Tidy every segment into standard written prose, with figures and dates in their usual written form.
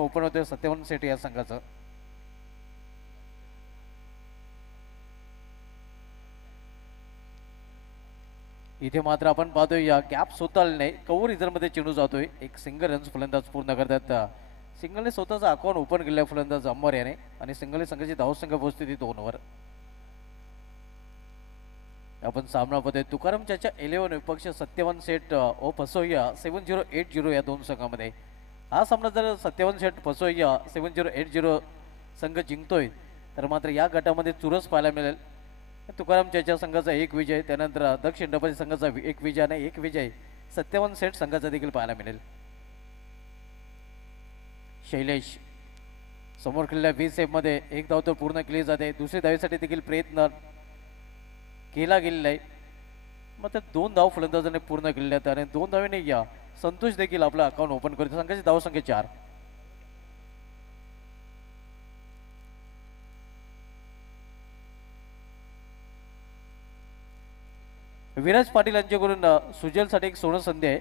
Open होते सत्यवन सेठ या संघाचं. इथे मात्र आपण पाहतोय या गॅप स्वतःला नाही, कव्हर इजरमध्ये चेंडू जातोय. एक सिंगल रन्स फलंदाज पूर्ण करतात. सिंगलने स्वतःचा अकाउंट ओपन केलाय फलंदाज अंबर याने आणि सिंगलने संघाची धावसंख्या पोहोचते ती 2 वर. आपण सामना पाहतोय तुकाराम चाचा 11 विपक्ष सत्यवन सेठ ओ फसोया 7080 या दोन संघामध्ये. हा सामना जर सत्यवन सेठ फसोया 7080 संघ जिंकतोय तर मात्र या गटामध्ये चुरस पाहायला मिळेल. तुकाराम चाचा संघाचा 1 विजय, त्यानंतर दक्षिण डबाजी संघाचा 1 विजय आणि 1 विजय सत्यवन सेठ संघाचा देखील पाहायला मिळेल. शैलेश समोर खेळलेल्या 20 मध्ये एक धाव तर पूर्ण केली जाते. दुसरी धावेसाठी देखील प्रयत्न केला गेलेला आहे. मात्र 2 धाव फलंदाजाने पूर्ण केलेल्या आहेत आणि 2 धावेने या संतोष देखील आपला अकाउंट ओपन करतो. संघाची धावसंख्या 4. विराज पाटील यांच्याकडून सुजलसाठी एक सोनं संधी आहे.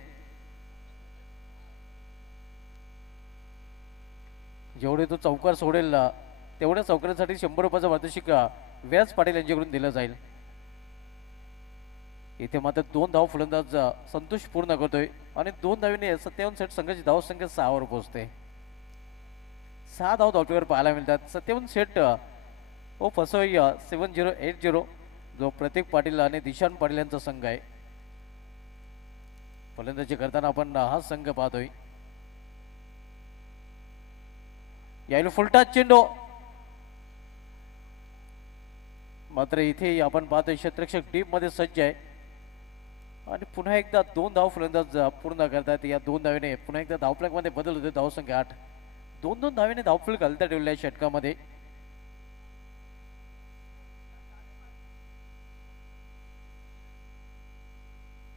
जेवढे तो चौकार सोडेल तेवढ्या चौकारासाठी 100 रुपयाचा पारितोषिक विराज पाटील यांच्याकडून दिलं जाईल. इथे मात्र 2 धाव फलंदाज संतोष पूर्ण करतोय आणि 2 धावेने सत्यवन सेठ संघाची धावसंख्या 6 वर पोहोचते. 6 धाव धावपैकीवर पाहायला मिळतात. सत्यवन सेठ ओ फसोया 7080 जो प्रतीक पाटील आणि दिशान पाटील यांचा संघ आहे. फलंदाजी करताना आपण हा संघ पाहतोय. यायला फुलटा चेंडू मात्र इथे आपण पाहतोय क्षेत्ररक्षक डीप मध्ये सज्ज आहे आणि पुन्हा एकदा 2 धाव फलंदाज पूर्ण करतात. या 2 धावेने पुन्हा एकदा धावफलक मध्ये बदल होते. धावसंख्या 8. 2-2 धावेने धावफलक घालता ठेवलेल्या षटकामध्ये.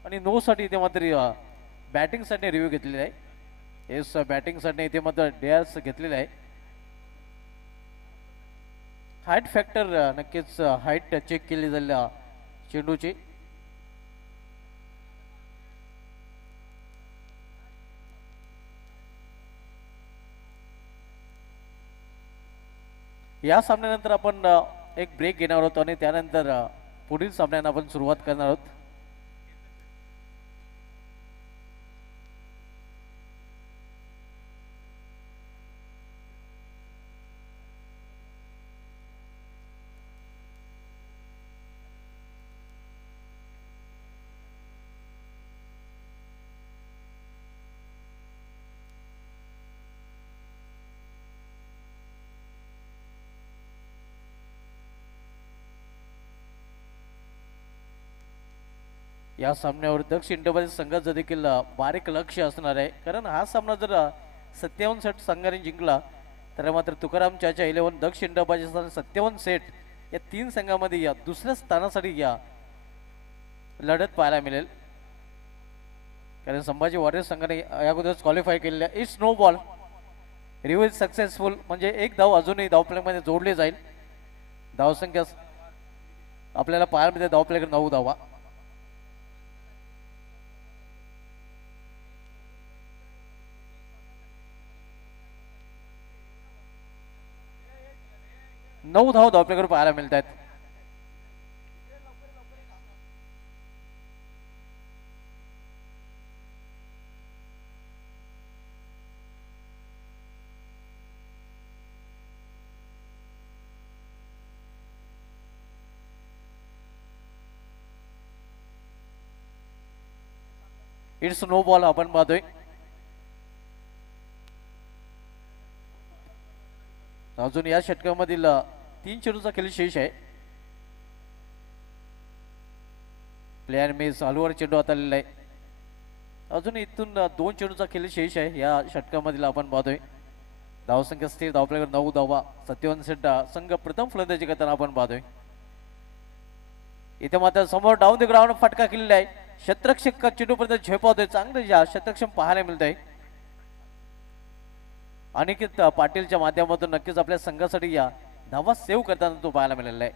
आणि नो साठी इथे मात्र बॅटिंग साठी रिव्ह्यू घेतलेला आहे. येस बॅटिंग साठी इथे मात्र डेअर्स घेतलेला आहे. हाईट फॅक्टर नक्कीच हाईट चेक केली जाईल चेंडूची. या सामन्यानंतर आपण एक ब्रेक घेणार आहोत आणि त्यानंतर पुढील सामन्यांना आपण सुरुवात करणार आहोत. या सामन्यावर दक्षिण डबाजी संघाचं देखील बारीक लक्ष असणार आहे. कारण हा सामना जर 57 सेट संघाने जिंकला तर मात्र तुकाराम चाचा 11 दक्षिण डबाजी 57 सेट या 3 संघामध्ये या दुसऱ्या स्थानासाठी या लढत पाहायला मिळेल. कारण संभाजी वॉरियर्स संघाने अगोदरच क्वालिफाय केलेल्या. It's no ball review is successful म्हणजे एक धाव अजूनही धावफलकामध्ये जोडले जाईल. धावसंख्या आपल्याला पाहायला मिळते धावफलकावर 9 धावा. नऊ धाव धावपैकीवर पाहायला मिळत आहेत. इट्स नो बॉल आपण पाहतोय. अजून या षटकामधील 3 चेंडूचा खेळ शेष आहे. प्लेयर मिस अलवर चेंडू हाताळलेला आहे. अजून इथून 2 चेंडूचा खेळ शेष आहे. या षटकामधील आपण पाहतोय धावसंख्या स्थिर धावपैकीवर 9 धावा. 57 सेट संघ प्रथम फलंदाजी करताना आपण पाहतोय. इथे मात्र समोर डाऊन द ग्राउंड फटका केलेला आहे. क्षेत्ररक्षक चेंडूपर्यंत झेपावतोय. चांगलं या क्षेत्ररक्षण पाहायला मिळत आहे. अनिकेत पाटीलच्या माध्यमातून नक्कीच आपल्या संघासाठी या धावा सेव्ह करताना तो पाहायला मिळालेला आहे.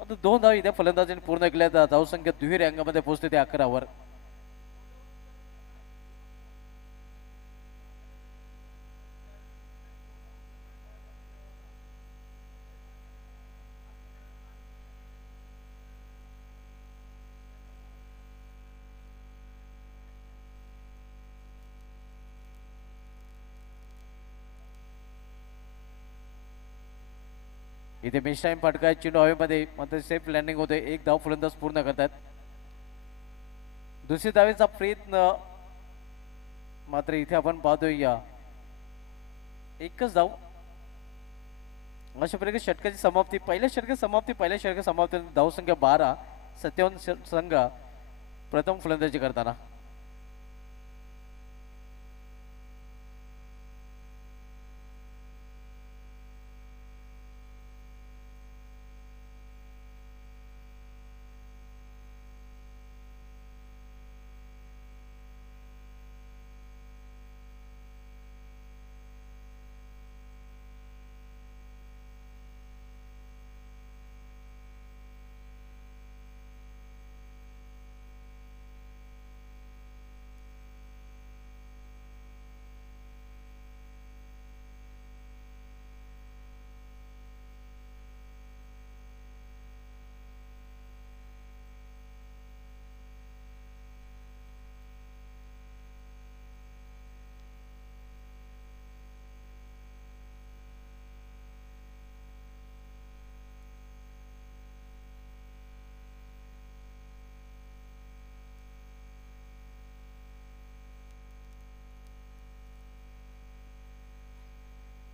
आता 2 धाव इथे फलंदाजीने पूर्ण केल्या. धावसंख्या दुहेरी अंगामध्ये पोहोचते ते 11 वर. इथे मिस टाइम फटका चेंडू हवेमध्ये मात्र सेफ लँडिंग होते. एक धाव फलंदाज पूर्ण करतात. दुसरी धावेचा प्रयत्न मात्र इथे आपण पाहतोय या एकच धाव. अशा प्रकारे षटकाची समाप्ती पहिल्या षटकाची समाप्ती धाव संख्या 12 57 संघ प्रथम फलंदाजी करताना.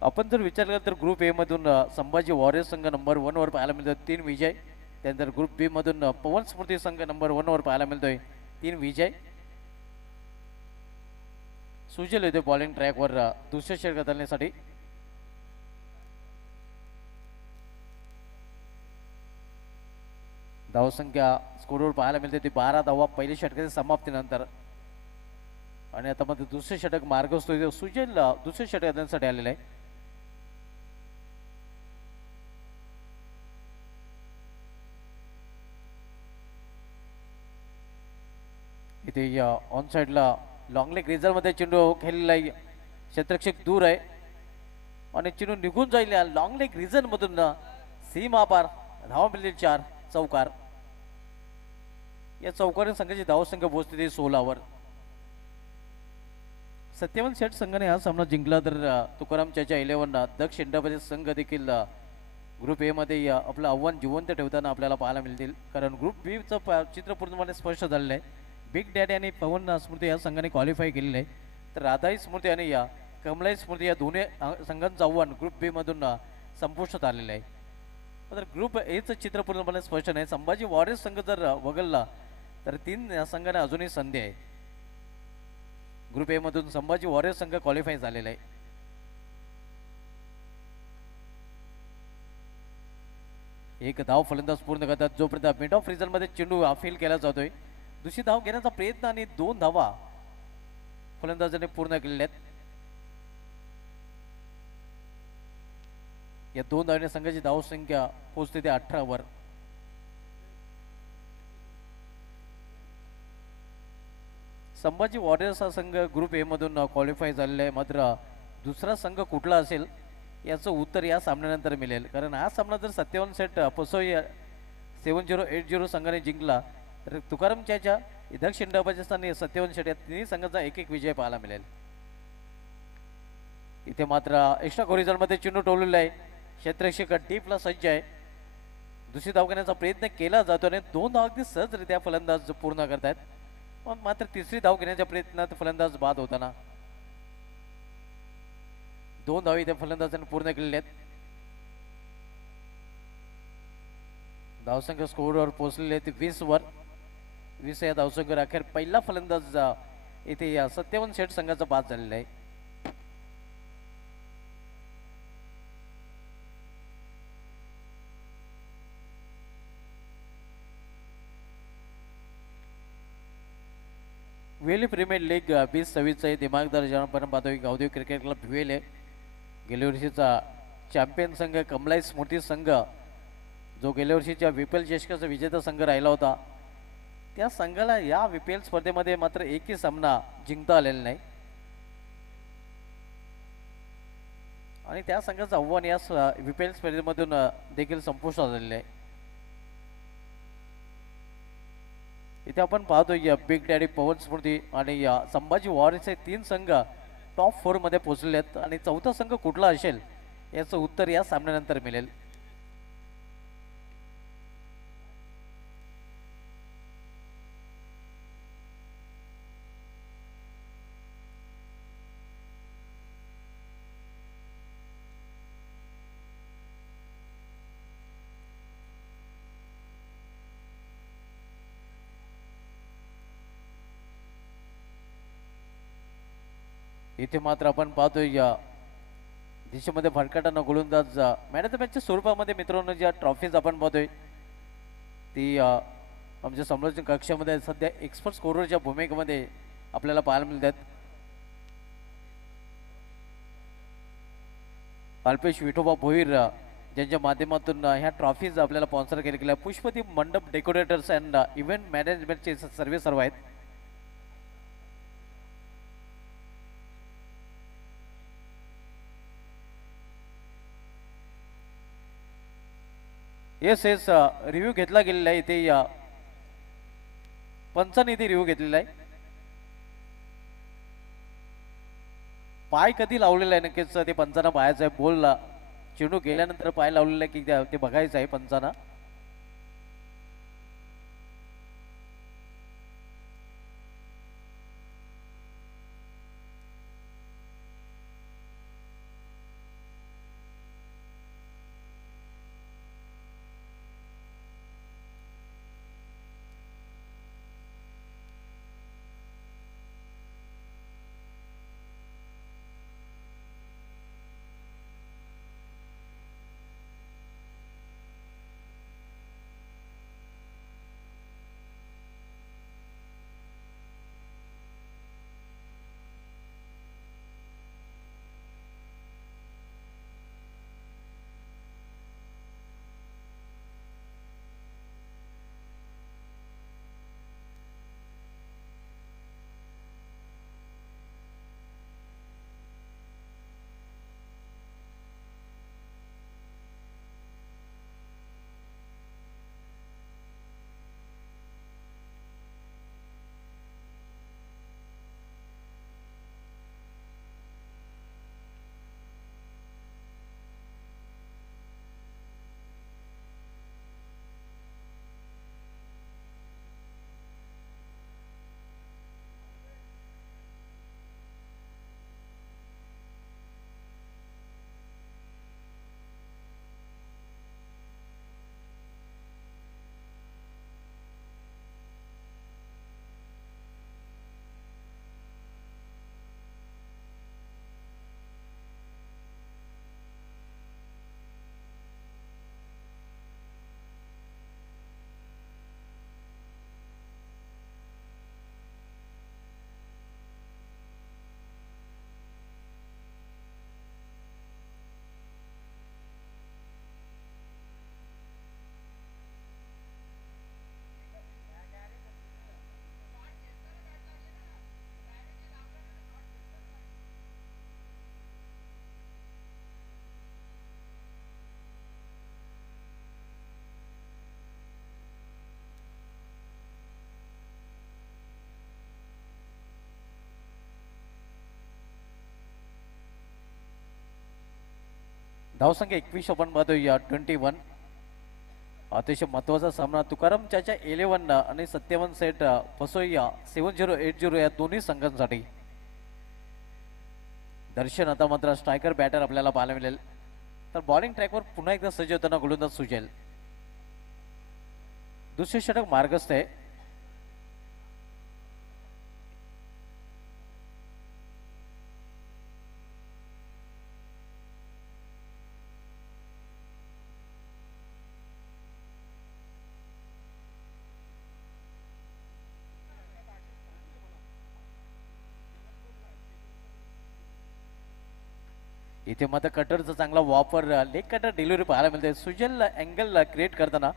आपण जर विचार केला तर ग्रुप ए मधून संभाजी वॉरियर्स संघ नंबर 1 वर पाहायला मिळतो 3 विजय. त्यानंतर ग्रुप बी मधून पवन स्मृती संघ नंबर 1 वर पाहायला मिळतोय 3 विजय. सुजल येतोय बॉलिंग ट्रॅकवर दुसऱ्या षटक घालण्यासाठी. धावसंख्या स्कोरवर पाहायला मिळते ती 12 धावा पहिल्या षटकाच्या समाप्तीनंतर. आणि आता मध्ये दुसरे षटक मार्गस्थ होते. सुजल दुसरे षटक घालण्यासाठी आलेलं आहे. इथे ऑन साइडला लॉंग लेग रिझल्ट मध्ये चेंडू खेळलेला आहे. क्षेत्ररक्षक दूर आहे आणि चेंडू निघून जाईल या लॉंग लेग रिझल्ट मधून सीमा पार. धावा मिळतील 4 चौकार. या चौकारीन संघाची धावसंख्या पोहोचते 16 वर. सत्यवन सेठ संघाने हा सामना जिंकला तर तुकाराम चाचा 11 दक्ष इंडाबाजी संघ देखील ग्रुप ए मध्ये आपलं आव्हान जिवंत ठेवताना आपल्याला पाहायला मिळतील. कारण ग्रुप बी चं चित्र पूर्णपणे स्पष्ट झालेलं आहे. बिग डॅडी आणि पवन स्मृती या संघाने क्वालिफाय केलेले आहे. तर राधाई स्मृती आणि या कमलाई स्मृती या दोन्ही संघांचं आव्हान ग्रुप बी मधून संपुष्टात आलेलं आहे. तर ग्रुप एचं चित्र पूर्णपणे स्पष्ट नाही. संभाजी वॉरियर्स संघ जर वगळला तर 3 संघांना अजूनही संधी आहे. ग्रुप ए मधून संभाजी वॉरियर्स संघ क्वालिफाय झालेला आहे. एक धाव फलंदाज पूर्ण करतात. जोपर्यंत मिड ऑफ रिझल्ट मध्ये चेंडू फील केला जातोय. दुसरी धाव घेण्याचा प्रयत्न आणि 2 धावा फलंदाजाने पूर्ण केलेल्या आहेत. या 2 धावने संघाची धावसंख्या पोहोचते ते 18 वर. संभाजी वॉरियर्स हा संघ ग्रुप ए मधून क्वालिफाय झालेला आहे. मात्र दुसरा संघ कुठला असेल याचं उत्तर या सामन्यानंतर मिळेल. कारण हा सामना जर 57 सेट पसोई 7080 संघाने जिंकला तर तुकाराम चाचा दक्ष इंडाबाजी आणि 57 सेट या तिन्ही संघाचा एक विजय पाहायला मिळेल. इथे मात्र एक्स्ट्रा कोरिजन मध्ये चेंडू टोललेला आहे. क्षेत्ररक्षक डीपला सज्ज आहे. दुसरी धाव घेण्याचा प्रयत्न केला जातो आणि 2 धाव अगदी सहजरित्या फलंदाज पूर्ण करतायत. पण मात्र तिसरी धाव घेण्याच्या प्रयत्नात फलंदाज बाद होताना 2 धाव इथे फलंदाजांनी पूर्ण केलेल्या आहेत. धावसंख्या स्कोरवर पोहोचलेले आहेत 20 वर. 20 या धावसंख्येवर अखेर पहिला फलंदाज इथे या 57 सेट संघाचा बाद झालेला आहे. वेली प्रीमियर लीग 2026 दिमागदार जनपर्यंत पाहतोय. गावदेव क्रिकेट क्लब भिवेल आहे. गेल्या वर्षीचा चॅम्पियन संघ कमलाई स्मृती संघ जो गेल्या वर्षीच्या VPL चषकाचा विजेता संघ राहिला होता त्या संघाला या VPL स्पर्धेमध्ये मात्र एकही सामना जिंकता आलेला नाही. आणि त्या संघाचं आव्हान या VPL स्पर्धेमधून देखील संपुष्टात आलेलं आहे. इथे आपण पाहतोय बिग डॅडी पवन स्मृती आणि संभाजी वॉरियर्स हे 3 संघ टॉप 4 मध्ये पोहोचले आहेत. आणि चौथा संघ कुठला असेल याचं उत्तर या सामन्यानंतर मिळेल. इथे मात्र आपण पाहतोय या दिशेमध्ये भरकटानं गोलंदाज मॅन ऑफ द मॅचच्या स्वरूपामध्ये मित्रांनो ज्या ट्रॉफीज आपण पाहतोय ती आमच्या समालोचन कक्षामध्ये सध्या एक्सपर्ट स्कोररच्या भूमिकेमध्ये आपल्याला पाहायला मिळतात. अल्पेश विठोबा भोईर ज्यांच्या माध्यमातून ह्या ट्रॉफीज आपल्याला स्पॉन्सर केल्या गेल्या. पुष्पदीप मंडप डेकोरेटर्स अँड इव्हेंट मॅनेजमेंटचे सर्व आहेत. येस रिव्ह्यू घेतला गेलेला आहे इथे या पंचाने इथे रिव्ह्यू घेतलेला आहे. पाय कधी लावलेला आहे नक्कीच ते पंचांना पाहायचं आहे. बॉलला चेंडू गेल्यानंतर पाय लावलेला आहे की ते बघायचं आहे पंचांना. धावसंख्या 21 आपण पाहतोय या 21. अतिशय महत्वाचा सामना तुकाराम चाचा 11 आणि सत्यवन सेट फसोया 7080 या दोन्ही संघांसाठी. दर्शन आता मात्र स्ट्रायकर बॅटर आपल्याला पाहायला मिळेल. तर बॉलिंग ट्रॅकवर पुन्हा एकदा सज्ज होताना गोलंदाज सुजेल. दुसरे षटक मार्गस्थ आहे. इथे मात्र कटरचा चांगला वापर लेग कटर डिलिव्हरी पाहायला मिळते. सुजल अँगल क्रिएट करताना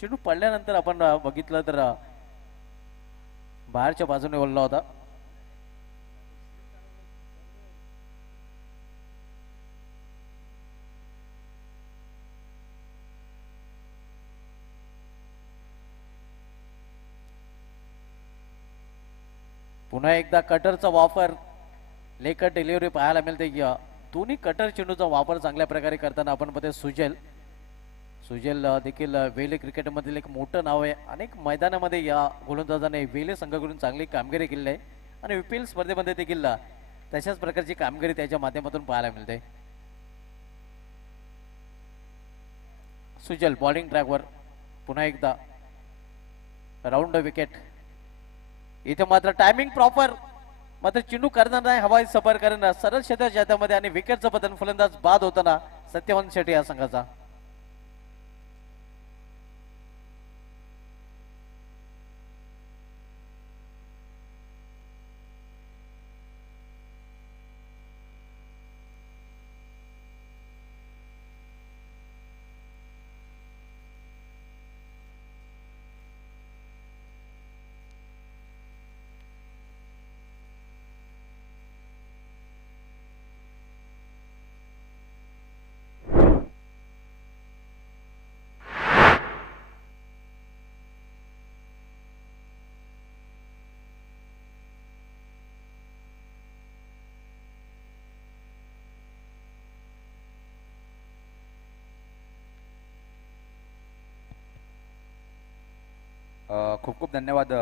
चेंडू पडल्यानंतर आपण बघितलं तर बाहेरच्या बाजूने ओढला होता. पुन्हा एकदा कटरचा वापर लेग कट डिलिव्हरी पाहायला मिळते. दोन्ही कटर चेंडूचा वापर चांगल्या प्रकारे करताना आपण बघते सुजेल देखील वेले क्रिकेटमधील एक मोठं नाव आहे. अनेक मैदानामध्ये या गोलंदाजाने वेले संघाकडून चांगली कामगिरी केली आहे आणि IPL स्पर्धेमध्ये देखील तशाच प्रकारची कामगिरी त्याच्या माध्यमातून पाहायला मिळते. सुजल बॉलिंग ट्रॅकवर पुन्हा एकदा राऊंड विकेट. इथे मात्र टायमिंग प्रॉपर मात्र चेंडू करणार नाही हवाई सफर करणं सरळ क्षेत्राच्या हातामध्ये आणि विकेटचं पतन फलंदाज बाद होताना सत्यवान शेट्टी या संघाचा. खूप खूप धन्यवाद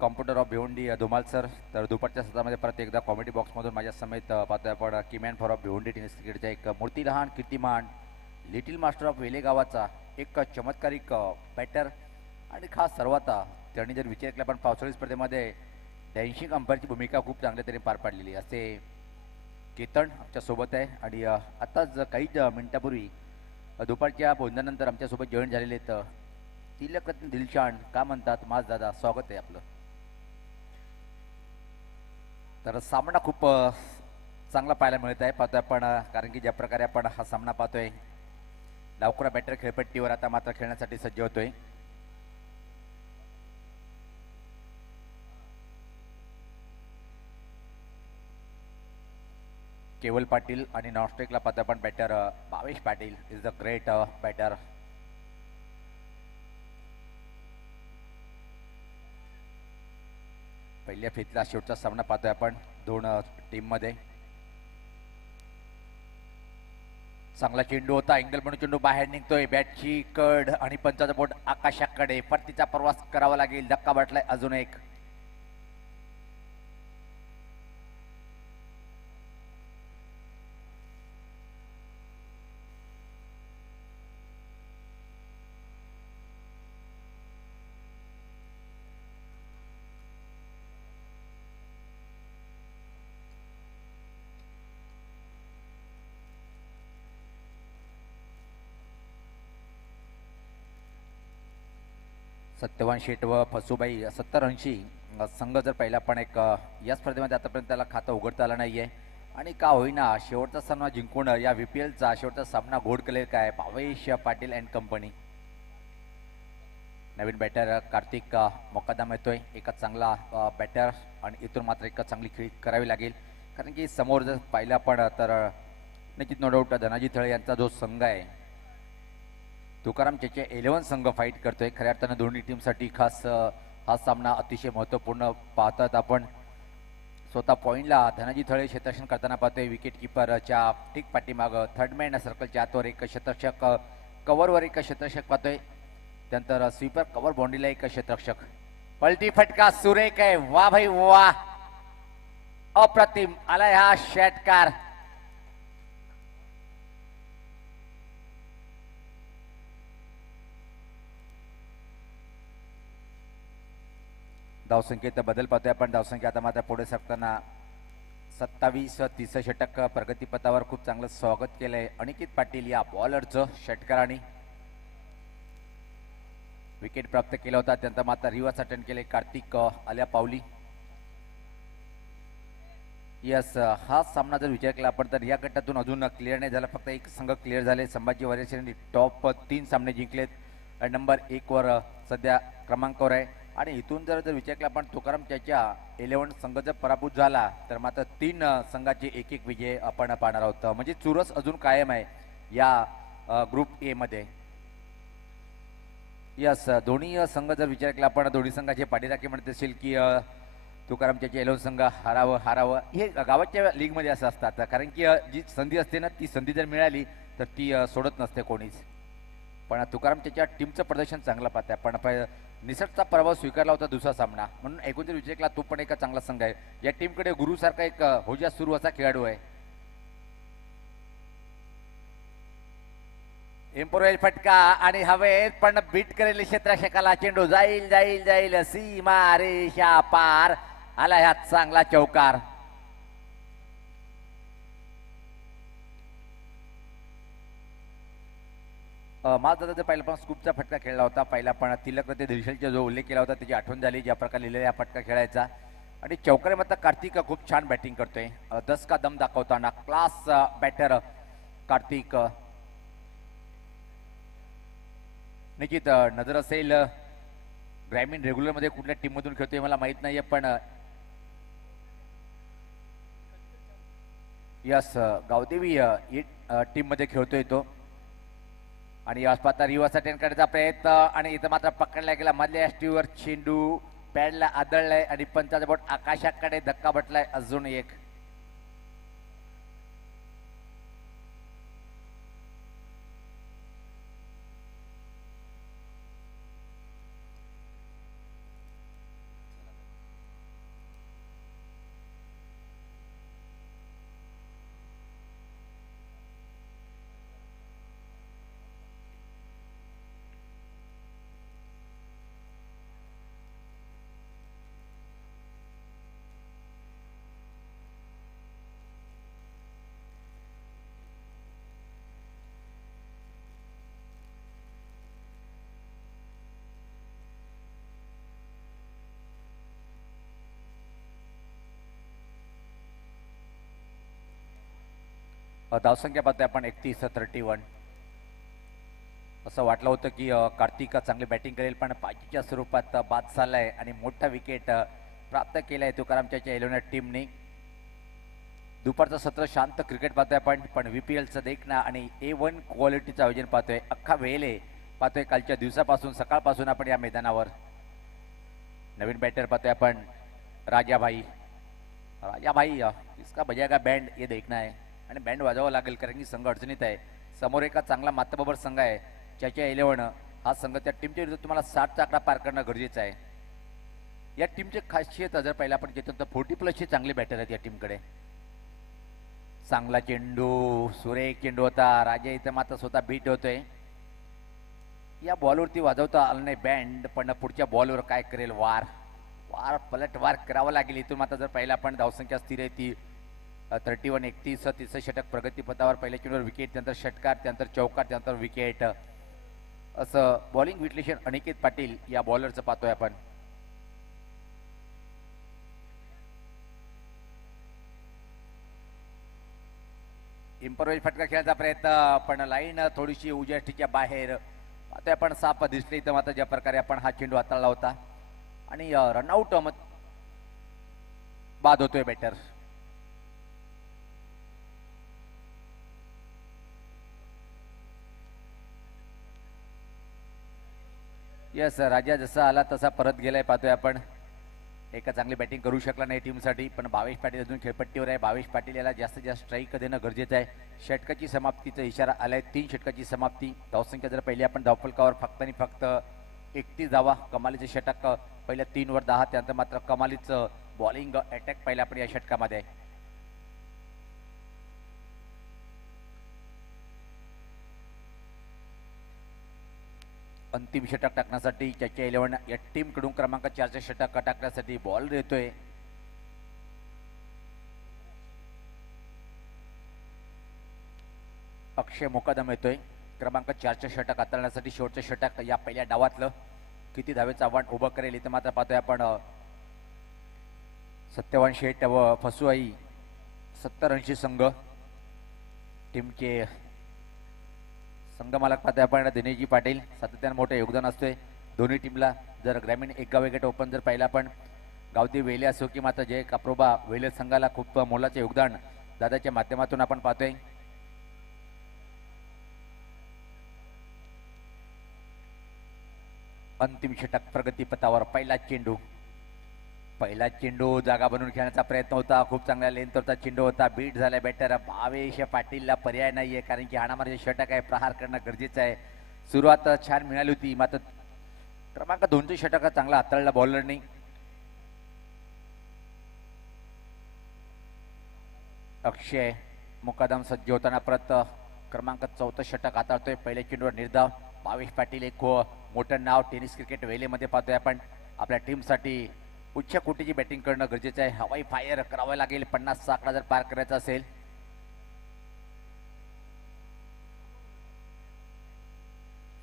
computer of Bhiwandi Dhumal sir. तर दुपारच्या सत्रामध्ये परत एकदा कॉमेडी बॉक्समधून माझ्या समेत पाहतोय आपण किमॅन फॉर ऑफ भिवंडी टेनिस क्रिकेटचा एक मूर्ती लहान कीर्तिमान लिटिल मास्टर ऑफ वेले गावाचा एक चमत्कारिक बॅटर आणि खास सर्वात त्यांनी जर विचार केला पण पावसाळी स्पर्धेमध्ये डॅन्शिंग अंपायरची भूमिका खूप चांगल्या तऱ्हेने पार पाडलेली असे केतन आमच्यासोबत आहे. आणि आत्ताच काही मिनिटापूर्वी दुपारच्या भोजनानंतर आमच्यासोबत जॉईन झालेले आहेत तिलकरत्न दिलशान. का म्हणतात माझ दादा, स्वागत आहे आपलं. तर सामना खूप चांगला पाहायला मिळत आहे पाहतोय आपण कारण की ज्या प्रकारे आपण हा सामना पाहतोय डावखुरा बॅटर खेळपट्टीवर आता मात्र खेळण्यासाठी सज्ज होतोय. केवल पाटील आणि नॉनस्ट्राईकला पाहतोय आपण batter Bhavesh Patil is the great batter. पहिल्या फेरीतला शेवटचा सामना पाहतोय आपण दोन टीममध्ये. चांगला चेंडू होता, अँगल म्हणून चेंडू बाहेर निघतोय, बॅटची कड आणि पंचाचा बोट आकाशाकडे. परतीचा प्रवास करावा लागेल, धक्का वाटलाय अजून एक. सत्यवान शेट व फसुबाई 70-80 संघ जर पहिला पण एक या स्पर्धेमध्ये आतापर्यंत त्याला खातं उघडता आलं नाहीये आणि का होईना शेवटचा सामना जिंकून या VPLचा शेवटचा सामना घोड केले काय भावेश पाटील अँड कंपनी. नवीन बॅटर कार्तिक मोकादाम येतोय, एका चांगला बॅटर आणि इथून मात्र एक चांगली खेळी करावी लागेल कारण की समोर जर पाहिला पण तर निश्चित नो डाऊट धनाजी थळे यांचा जो संघ आहे तुकाराम चेचे 11 संघ फाईट करतोय. खऱ्या अर्थानं दोन्ही टीमसाठी खास हा सामना अतिशय महत्त्वपूर्ण पाहतात आपण. स्वतः पॉईंटला धनाजी थळे क्षेत्ररक्षण करताना पाहतोय, विकेट किपरच्या ठीक पाठीमागं थर्ड मॅन सर्कलच्या आतवर एक क्षेत्ररक्षक, कव्हरवर एक क्षेत्ररक्षक पाहतोय, त्यानंतर स्वीपर कव्हर बाउंड्रीला एक क्षेत्ररक्षक. पलटी फटका सुरेख आहे, वा भाई वा, अप्रतिम आलाय हा षटकार. धावसंख्येत बदल पाहतोय आपण. धावसंख्या आता मात्र पुढे सरकताना 27-30 षटक प्रगतीपथावर खूप चांगलं स्वागत केलंय अनिकेत पाटील या बॉलरचं षटकाराने. विकेट प्राप्त केला होता, त्यानंतर मात्र रिव्हर्स अटेंड केले कार्तिक आल्या पावली. यस, हा सामना जर विचार केला आपण तर या गटातून अजून क्लिअर नाही झाला, फक्त एक संघ क्लिअर झाले. संभाजी वारेश्वरांनी टॉप 3 सामने जिंकलेत, नंबर 1 वर सध्या क्रमांकावर आहे. आणि इथून जर विचार केला आपण तुकाराम त्याच्या 11 संघ जर पराभूत झाला तर मात्र 3 संघाचे एक विजय आपण पाहणार आहोत. म्हणजे चुरस अजून कायम आहे या ग्रुप ए मध्ये. यस, दोन्ही संघ जर विचार केला आपण दोन्ही संघाचे पाठीराखे म्हणत असेल की तुकाराम त्याचे 11 संघ हारावं हे गावाच्या लीगमध्ये असं असतात कारण की जी संधी असते ना ती संधी जर मिळाली तर ती सोडत नसते कोणीच. पण तुकाराम त्याच्या टीमचं प्रदर्शन चांगलं पाहतंय. पण निसटचा पराभव स्वीकारला होता दुसरा सामना, म्हणून एकूण जर विचार केला तो पण एक चांगला संघ आहे. या टीमकडे गुरुसारखा एक होजा सुरू असा खेळाडू आहे. इम्पोर्वेल फटका आणि हवेत पण बीट करेल क्षेत्ररक्षकाला, चेंडू जाईल जाईल जाईल सीमा रेषा पार आला ह्या चांगला चौकार. माझा जर पहिला पण स्कूपचा फटका खेळला होता, पहिला पण तिलक रथे दिलशलचा जो उल्लेख केला होता त्याची आठवण झाली, ज्या प्रकारे लिहिलेला फटका खेळायचा. आणि चौकारे मात्र कार्तिक खूप छान बॅटिंग करतोय, 10 का दम दाखवताना क्लास बॅटर कार्तिक. निश्चित नजर असेल ग्रामीण रेग्युलर मध्ये कुठल्या टीम मधून खेळतोय मला माहित नाहीये, पण यस गावदेवी टीम मध्ये खेळतोय तो. आणि आसपासचा रिवर्स अटेंड करण्याचा प्रयत्न, आणि इथं मात्र पकडला गेला मधल्या स्टीवर चेंडू पॅडला आदळलाय आणि पंचाचा बोट आकाशाकडे धक्का बसलाय. अजून एक धावसंख्या पाहतोय आपण 31-31. असं वाटलं होतं की कार्तिक चांगली बॅटिंग करेल, पण पाचीच्या स्वरूपात बाद झालाय आणि मोठा विकेट प्राप्त केलाय तुकारामच्या एलोना टीमने. दुपारचं सत्र शांत क्रिकेट पाहतोय आपण, पण VPLचं देखणं आणि A1 क्वालिटीचं आयोजन पाहतोय. अख्खा वेले पाहतोय कालच्या दिवसापासून, सकाळपासून आपण या मैदानावर. नवीन बॅटर पाहतोय आपण राजाभाई. राजाभाई इसका बजाएगा बँड हे देखणं आहे, आणि बँड वाजवावं लागेल कारण की संघ अडचणीत आहे. समोर एका चांगला मातबरोबर संघ आहे ज्याच्या 11 हा संघ, त्या टीमच्या विरुद्ध तुम्हाला 60चा आकडा पार करणं गरजेचं आहे. या टीमची खासियत जर पहिला आपण घेतो तर 40+ चांगले बॅटर आहेत या टीमकडे. चांगला चेंडू, सुरेख चेंडू होता. राजा इथं मात्र स्वतः बीट होतोय. या बॉलवरती वाजवता आलं नाही बँड, पण पुढच्या बॉलवर काय करेल, वार पलटवार करावा लागेल. इथून मात्र जर पहिला आपण धावसंख्या स्थिर आहे ती 31-31. तिसरं षटक प्रगतीपथावर, पहिल्या चेंडूवर विकेट, त्यानंतर षटकार, त्यानंतर चौकार, त्यानंतर विकेट. असं बॉलिंग विश्लेषण अनिकेत पाटील या बॉलरचं पाहतोय आपण. इम्प्रोवाइज फटका खेळायचा प्रयत्न, पण लाईन थोडीशी उजेष्टीच्या बाहेर पाहतोय आपण. साप दिसले इथं मात्र ज्या प्रकारे आपण हा चेंडू हाताळला होता, आणि रनआउट बाद होतोय बॅटर. यस राजा जसा आला तसा परत गेलाय पाहतोय आपण. एका चांगली बॅटिंग करू शकला नाही टीमसाठी, पण भावेश पाटील अजून खेळपट्टीवर आहे. भावेश पाटील याला जास्तीत जास्त स्ट्राईक देणं गरजेचं आहे. षटकाची समाप्तीचा इशारा आलाय, 3 षटकाची समाप्ती. धावसंख्या जर पहिली आपण धावफलकावर फक्त आणि फक्त 31 धावा. कमालीचे षटक पहिल्या 3 वर 10, त्यानंतर मात्र कमालीचं बॉलिंग अटॅक पहिला आपण या षटकामध्ये. अंतिम षटक टाकण्यासाठी चर्चा 11 या टीम कडून क्रमांक 4चे षटक टाकण्यासाठी बॉल देतोय. अक्षय मुकादम येतोय क्रमांक 4चे षटक हाताळण्यासाठी. शेवटचं षटक या पहिल्या डावातलं किती धावेचं आव्हान उभं करेल इथं मात्र पाहतोय आपण. सत्यवान शेठ व फसुआई 70-80 संघ टीमचे संघमालक पाहतोय आपण दिनेशजी पाटील. सातत्यानं मोठं योगदान असतोय दोन्ही टीमला. जर ग्रामीण एक गाव विकेट ओपन जर पाहिला आपण गावदेवी वेले असो की मात्र जय काप्रोबा वेले संघाला खूप मोलाचे योगदान दादाच्या माध्यमातून आपण पाहतोय. अंतिम षटक प्रगतीपथावर. पहिला चेंडू जागा बनवून खेळण्याचा प्रयत्न होता. खूप चांगल्या लेंथवरचा चेंडू होता. बीट झाला बॅटर भावेश पाटीलला पर्याय नाहीये कारण की हाणामारीचे षटक आहे, प्रहार करणं गरजेचं आहे. सुरुवात छान मिळाली होती, मात्र क्रमांक 2चे षटक चांगला हाताळला बॉलरने. अक्षय मुकादम सज्ज होताना परत क्रमांक 4 षटक हाताळतोय. पहिल्या चेंडूवर निर्धाव. भावेश पाटील एक मोठं नाव टेनिस क्रिकेट वेलेमध्ये पाहतोय आपण. आपल्या टीमसाठी उच्च कोटीची बॅटिंग करणं गरजेचं आहे. हवाई फायर करावं लागेल 50चा आकडा जर पार करायचा असेल.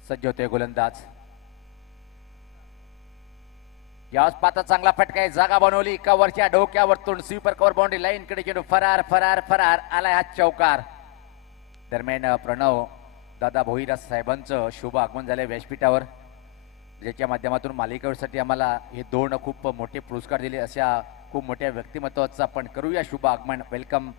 सज्ज होतोय गोलंदाज. याच पाता चांगला फटका आहे. जागा बनवली कव्हरच्या डोक्यावरतून स्वीपर कव्हर बाउंड्री लाईन कडे चेंडू फरार फरार फरार आलाय हा चौकार. दरम्यान प्रणव दादा भोईराज साहेबांचं शुभ आगमन झालंय व्यासपीठावर, ज्याच्या माध्यमातून मालिकेसाठी आम्हाला हे 2 खूप मोठे पुरस्कार दिले. अशा खूप मोठ्या व्यक्तिमत्वाचं आपण करूया शुभ आगमन. वेलकम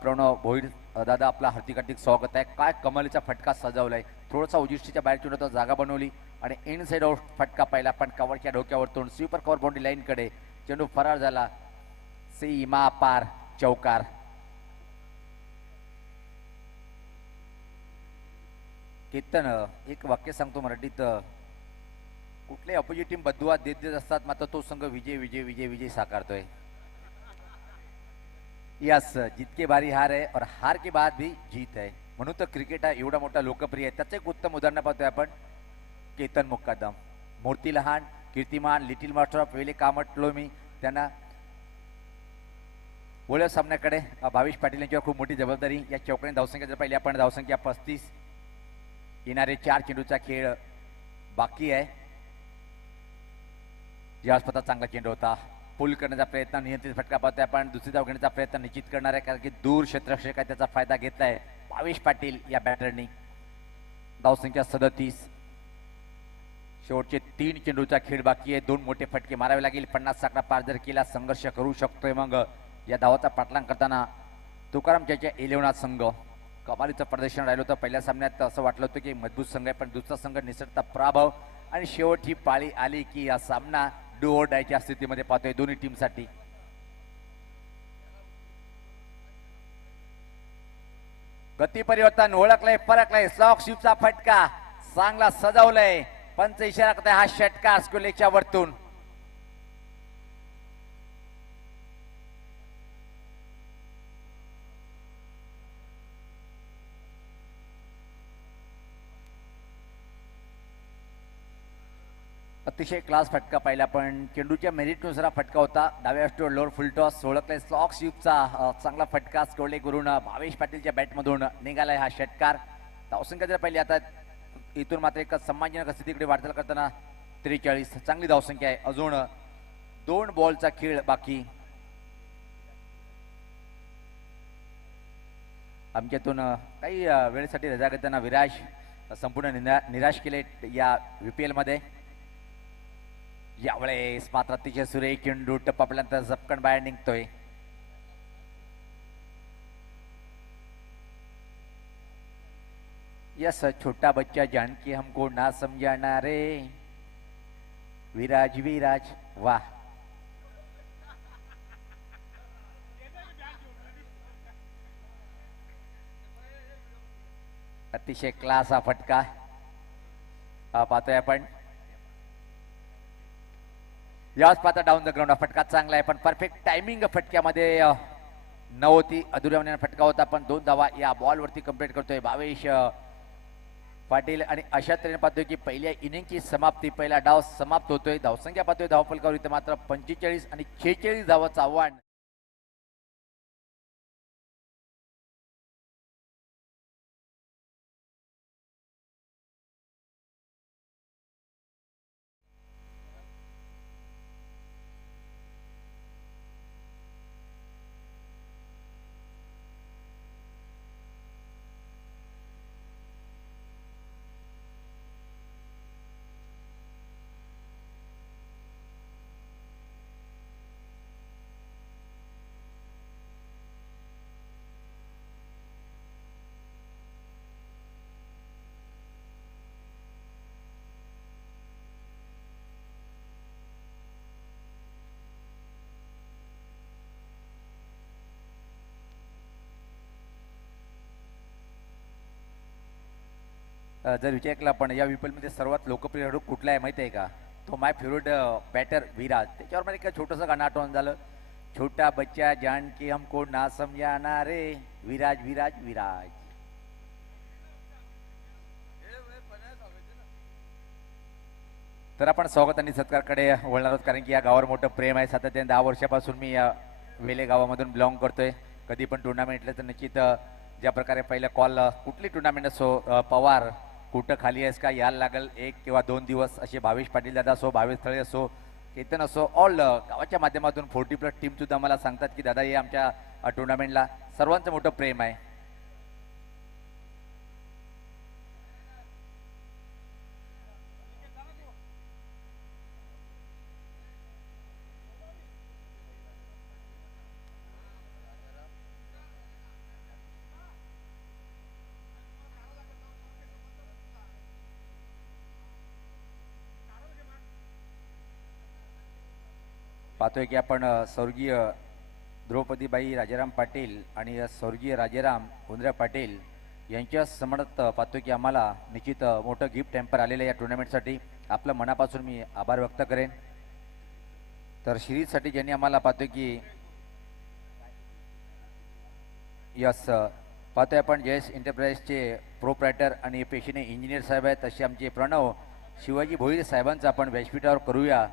प्रणव भोईर दादा, आपला हार्दिक स्वागत आहे. काय कमालीचा फटका सजवलाय. थोडासा उजिष्टीच्या बाहेर चेंडू जागा बनवली आणि इनसाइड आउट फटका पाहिला, पण कव्हरच्या डोक्यावरतून स्वीपर कव्हर बाउंड्री लाईन कडे चेंडू फरार झाला. सीमा पार चौकार. कीर्तन एक वाक्य सांगतो मराठीत, कुठले अपोजिट टीम बदुआ देत देत असतात, मात्र तो संघ विजय विजय विजय विजय साकारतोय. यस, जितके बारी हार है और हार के बाद भी जीत है. म्हणून तर क्रिकेट हा एवढा मोठा लोकप्रिय आहे. त्याचं एक उत्तम उदाहरण पाहतोय आपण. केतन मुक्कादम, मूर्ती लहान, कीर्तिमान, लिटिल मास्टर ऑफ वेले कामटलो मी त्यांना वळव सामन्याकडे भावेश पाटील यांच्यावर खूप मोठी जबाबदारी. या चौकणी धावसंख्या जर पाहिली आपण, धावसंख्या 35, येणारे 4 चेंडूचा खेळ बाकी आहे. याच पता चांगला चेंडू होता. पुल करण्याचा प्रयत्न, नियंत्रित फटका पाहतोय आपण. दुसरी धाव घेण्याचा प्रयत्न निश्चित करणार आहे, कारण की दूर क्षेत्ररक्षक आहे त्याचा फायदा घेतलाय भावेश पाटील या बॅटरनी. धावसंख्या 37, शेवटचे 3 चेंडूचा खेळ बाकी आहे. 2 मोठे फटके मारावे लागेल. 50 आकडा पार जर केला संघर्ष करू शकतोय. मग या धावाचा पाठलाग करताना तुकाराम चाचा 11 संघ कमालीचं प्रदर्शन राहिलं होतं. पहिल्या सामन्यात असं वाटलं होतं की मजबूत संघ आहे, पण दुसरा संघ निसटता पराभव आणि शेवट ही पाळी आली की हा सामना डू ऑर डायच्या स्थितीमध्ये पाहतोय दोन्ही टीमसाठी. गती परिवर्तन ओळखलंय, परखलंय. स्लॉक शिपचा फटका चांगला सजवलंय. पंच इशारा करताय हा षटकार स्कुलेच्या वरतून. अतिशय क्लास फटका पाहिला, पण चेंडूच्या मेरिटनुसार फटका होता. डाव्या स्टोर लोअर फुल टॉस ओळखलाय. स्लॉक शिपचा चांगला फटका स्कोरले करून भावेश पाटीलच्या बॅटमधून निघालाय हा षटकार. धावसंख्या जर पाहिली आता इथून मात्र एक सम्मानजनक स्थितीकडे वाटचाल करताना 43 चांगली धावसंख्या आहे. अजून 2 बॉलचा खेळ बाकी. आमच्यातून काही वेळेसाठी रजा घेताना विराज संपूर्ण निराश केले या VPL मध्ये. यावेळेस मात्र अतिशय सुरेख चेंडू टप्पापर्यंत झपकन बाहेर निघतोय. यस, छोटा बच्चा जानकी हमको ना समझाना रे. विराज विराज वाह. अतिशय क्लास हा फटका पाहतोय आपण. याच पाता डाऊन द ग्राउंड हा फटका चांगला आहे, पण परफेक्ट टायमिंग फटक्यामध्ये नव्हती. अधुऱ्या फटका होता, पण 2 धावा या बॉलवरती कंप्लीट करतोय भावेश पाटील. आणि अशा तऱ्हेने पाहतोय की पहिल्या इनिंगची समाप्ती, पहिला डाव समाप्त होतोय. धावसंख्या पाहतोय धावफलकावर इथे मात्र 45 आणि 46 धावाचं आव्हान. जर विचार केला आपण या VPL मध्ये सर्वात लोकप्रिय खेळाडू कुठला आहे माहिती आहे का? तो माय फेवरेट बॅटर विराज. त्याच्यावर मला एक छोटंसं गाणं आठवण झालं. छोटा बच्चा जानकी हमको ना समझाना रे. विराज विराज विराज. तर आपण स्वागत आणि सत्कारकडे वळणार आहोत, कारण की या गावावर मोठं प्रेम आहे. सातत्याने 10 वर्षापासून मी या वेले गावामधून बिलॉंग करतोय. कधी पण टुर्नामेंटला तर निश्चित ज्या प्रकारे पहिला कॉल कुठली टुर्नामेंट असो, पवार कुठं खाली आहेस का, यायला लागेल 1 किंवा 2 दिवस, असे भावेश पाटील दादा असो, भावेश थळे असो, केतन असो, ऑल गावाच्या माध्यमातून 40+ टीम सुद्धा मला सांगतात की दादा हे आमच्या टुर्नामेंटला. सर्वांचं मोठं प्रेम आहे. पाहतोय की आपण स्वर्गीय द्रौपदीबाई राजाराम पाटील आणि स्वर्गीय राजाराम उंद्र्या पाटील यांच्या समर्थ पाहतोय की आम्हाला निश्चित मोठं गिफ्ट हॅम्पर आलेलं आहे या टुर्नामेंटसाठी. आपलं मनापासून मी आभार व्यक्त करेन. तर सिरीजसाठी ज्यांनी आम्हाला पाहतोय की यस पाहतोय आपण जयेश एंटरप्राइजचे प्रोप्रायटर आणि पेशीने इंजिनियर साहेब आहेत, तसे आमचे प्रणव शिवाजी भोईर साहेबांचं आपण व्यासपीठावर करूया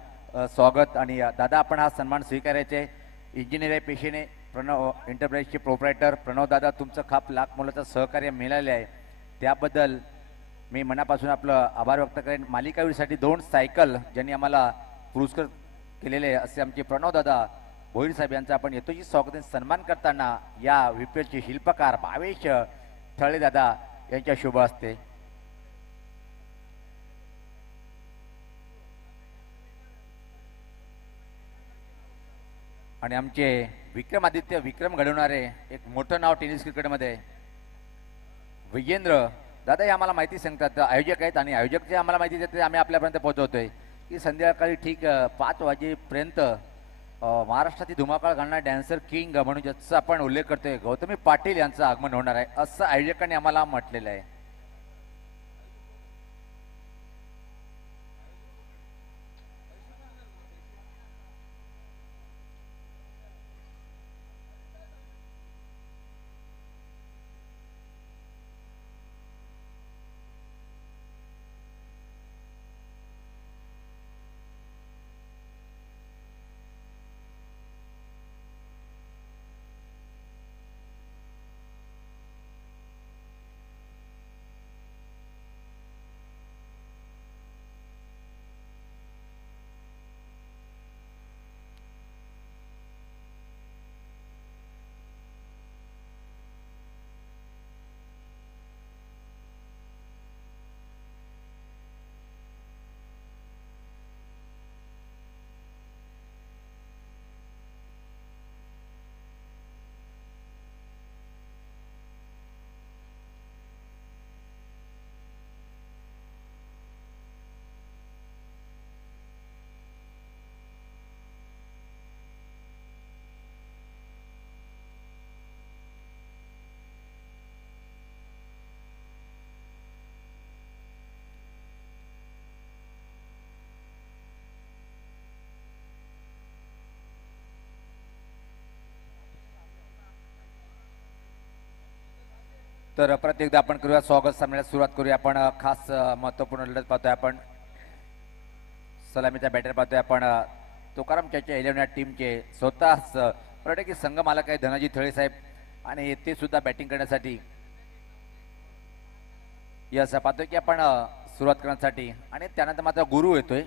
स्वागत. आणि दादा आपण हा सन्मान स्वीकारायचे. इंजिनियर आहे पेशीने, प्रणव एंटरप्राइजचे प्रोप्रायटर प्रणव दादा, तुमचं खाप लाख मोलाचं सहकार्य मिळाले आहे, त्याबद्दल मी मनापासून आपलं आभार व्यक्त करेन. मालिकावीरसाठी 2 सायकल ज्यांनी आम्हाला पुरस्कार केलेले असे आमचे प्रणव दादा भोईर साहेब यांचा आपण यथोचित स्वागत सन्मान करताना या विपीएलचे शिल्पकार भावेश थळे दादा यांच्या शुभ हस्ते. आणि आमचे विक्रमादित्य विक्रम घडवणारे एक मोठं नाव टेनिस क्रिकेटमध्ये विजेंद्र दादा हे आम्हाला माहिती सांगतात, आयोजक आहेत, आणि आयोजक जे आम्हाला माहिती देते आम्ही आपल्यापर्यंत पोहोचवतोय की संध्याकाळी ठीक 5 वाजेपर्यंत महाराष्ट्रातील धुमाकाळ घालणारा डॅन्सर किंग म्हणून ज्याचा आपण उल्लेख करतोय गौतमी पाटील यांचं आगमन होणार आहे, असं आयोजकांनी आम्हाला म्हटलेलं आहे. तर परत एकदा आपण करूया स्वागत सामन्याला सुरुवात करूया. आपण खास महत्त्वपूर्ण लढत पाहतोय. आपण सलामीचा बॅटर पाहतोय. आपण तुकाराम चाचा 11 या टीमचे स्वतःच पर्यटकी संघ मालक आहे धनाजी थळे साहेब, आणि ते सुद्धा बॅटिंग करण्यासाठी यस पाहतोय की आपण सुरुवात करण्यासाठी. आणि त्यानंतर मात्र गुरु येतोय.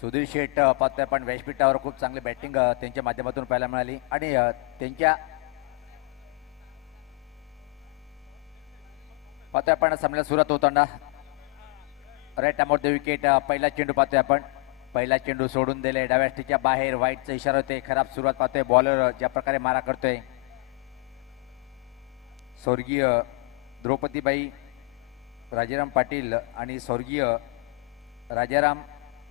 सुधीर शेठ पाहतोय आपण व्यासपीठावर, खूप चांगली बॅटिंग त्यांच्या माध्यमातून पाहायला मिळाली. आणि त्यांच्या पाहतोय आपण सामन्याला सुरुवात होताना राईट अमाउंट द विकेट. पहिला चेंडू पाहतोय आपण, पहिला चेंडू सोडून दिले डाव्या स्टिकच्या बाहेर, वाईटचा इशारा होते. खराब सुरुवात पाहतोय. बॉलर ज्या प्रकारे मारा करतोय, स्वर्गीय द्रौपदीबाई राजाराम पाटील आणि स्वर्गीय राजाराम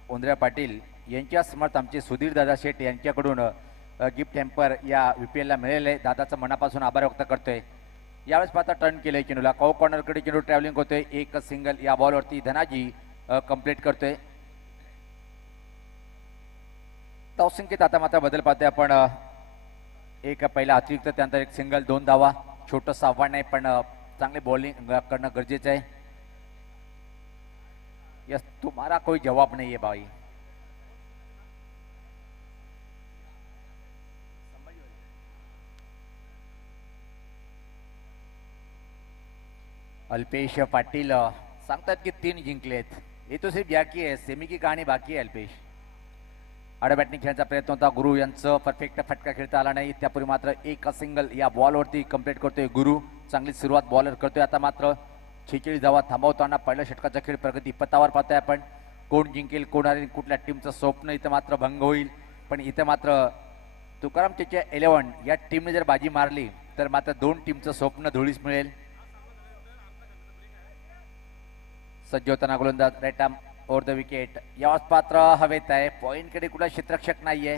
उंद्र्या पाटील यांच्या समर्थ आमचे सुधीर दादा शेठ यांच्याकडून गिफ्ट हॅम्पर या विपीएलला मिळालेले आहे. दादाचं मनापासून आभार व्यक्त करतोय. यावेळेस पाहता टर्न केलंय चेंडूला, कॉर्नरकडे चेंडू ट्रॅव्हलिंग होतोय. एक सिंगल या बॉलवरती धनाजी कंप्लीट करतोय. धावसंख्येत आता मात्र बदल पाहतोय आपण. एक पहिला अतिरिक्त, त्यानंतर एक सिंगल, 2 धावा. छोटंसं आव्हान नाही, पण चांगले बॉलिंग करणं गरजेचं आहे. यस, तुम्हारा कोई जवाब नहीं है भाई. अल्पेश पाटील सांगतात की 3 जिंकलेत. हे तो सिर्फ बाकी आहे, सेमी की कहाणी बाकी आहे. अल्पेश आडा बॅटिंग खेळण्याचा प्रयत्न होता. गुरु यांचं परफेक्ट फटका खेळता आला नाही. त्यापूर्वी मात्र एक सिंगल या बॉलवरती कंप्लीट करतोय गुरु. चांगली सुरुवात बॉलर करतोय. आता मात्र 46 धावा थांबवताना पहिल्या षटकाचा खेळ प्रगती पथावर पाहतोय आपण. कोण जिंकेल, कोण हरेल, कुठल्या टीमचं स्वप्न इथं मात्र भंग होईल. पण इथं मात्र तुकाराम त्याच्या 11 या टीमने जर बाजी मारली तर मात्र 2 टीमचं स्वप्न धुळीस मिळेल. सज्ज होताना गोलंदाज right arm over the wicket. यावेळेस पात्र हवेत आहे. पॉईंटकडे कुठला क्षेत्ररक्षक नाहीये.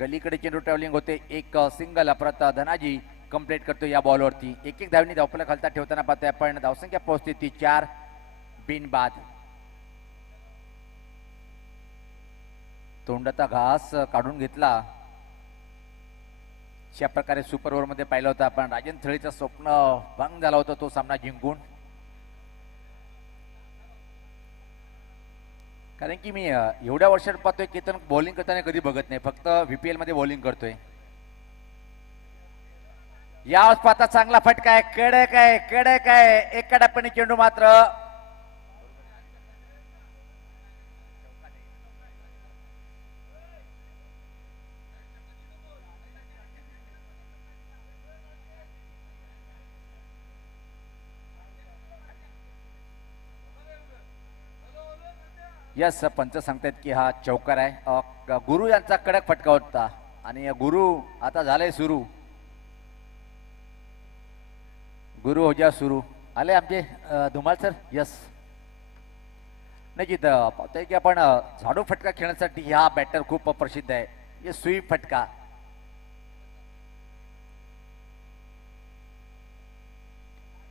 गलीकडे चेंडू ट्रॅव्हलिंग होते. एक सिंगल परत धनाजी कंप्लीट करतो या बॉलवरती. एक धावनी धावपला खालता ठेवताना पाहतोय आपण. धावसंख्या पोहोचते ती 4 बिनबाद. तोंडाचा घास काढून घेतला. अशा प्रकारे सुपर ओव्हर मध्ये पाहिलं होतं आपण. राजन थळीचं स्वप्न भंग झाला होता तो सामना जिंकून. कारण की मी एवढ्या वर्षात पाहतोय केतन बॉलिंग करताना कधी बघत नाही, फक्त VPL मध्ये बॉलिंग करतोय. यावेळेस पाहता चांगला फटका आहे. कडक आहे, कडक आहे. एका टप्प्याने चेंडू मात्र यस, पंच सांगतायत की हा चौकार आहे. गुरु यांचा कडक फटका होता आणि गुरु आता झालंय सुरू. गुरु हो जा सुरू. आले आमचे धुमाळ सर. यस, नाही पाहतोय की आपण झाडू फटका खेळण्यासाठी हा बॅटर खूप प्रसिद्ध आहे. हे स्वीप फटका.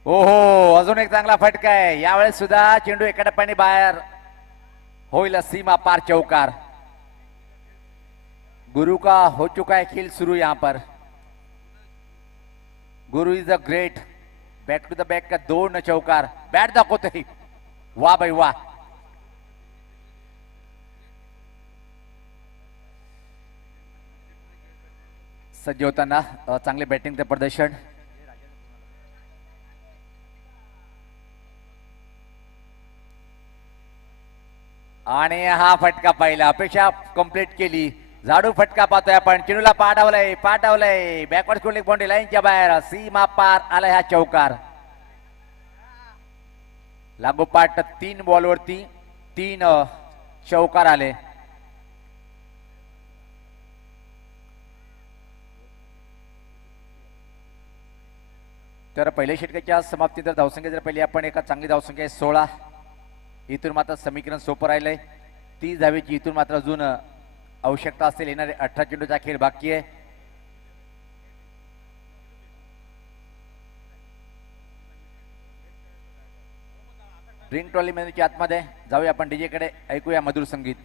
हो हो, अजून एक चांगला फटका आहे. यावेळेस सुद्धा चेंडू एका टप्प्याने बाहेर होईल. सीमा पार चौकार. गुरु का हो चुका है खेल शुरू. यहां पर Guru is a great. Back to the back का 2 चौकार. बॅट दाखवतोय. वाह भाई वाह. सज्ज होताना चांगले बॅटिंगचं प्रदर्शन. आणि हा फटका पाहिला. अपेक्षा कंप्लीट केली. झाडू फटका पाहतोय आपण. चेंडूला पाठवलंय, पाठवलंय. बॅकवर्ड स्कोरिंग बाउंड्री लाईनच्या बाहेर. सीमा पार आलाय हा चौकार. लागोपाठ 3 बॉलवरती 3 चौकार आले. तर पहिल्या षटकाच्या समाप्ती तर धावसंख्या जर पहिली आपण एका चांगली धावसंख्या आहे 16. इथून मात्र समीकरण सोपं राहिलंय. 30 धावेची इथून मात्र अजून आवश्यकता असेल. येणारे 18 चेंडूचा खेळ बाकी आहे. ड्रिंक ट्रॉली मेनूच्या आतमध्ये जाऊया आपण. डीजे कडे ऐकूया मधुर संगीत.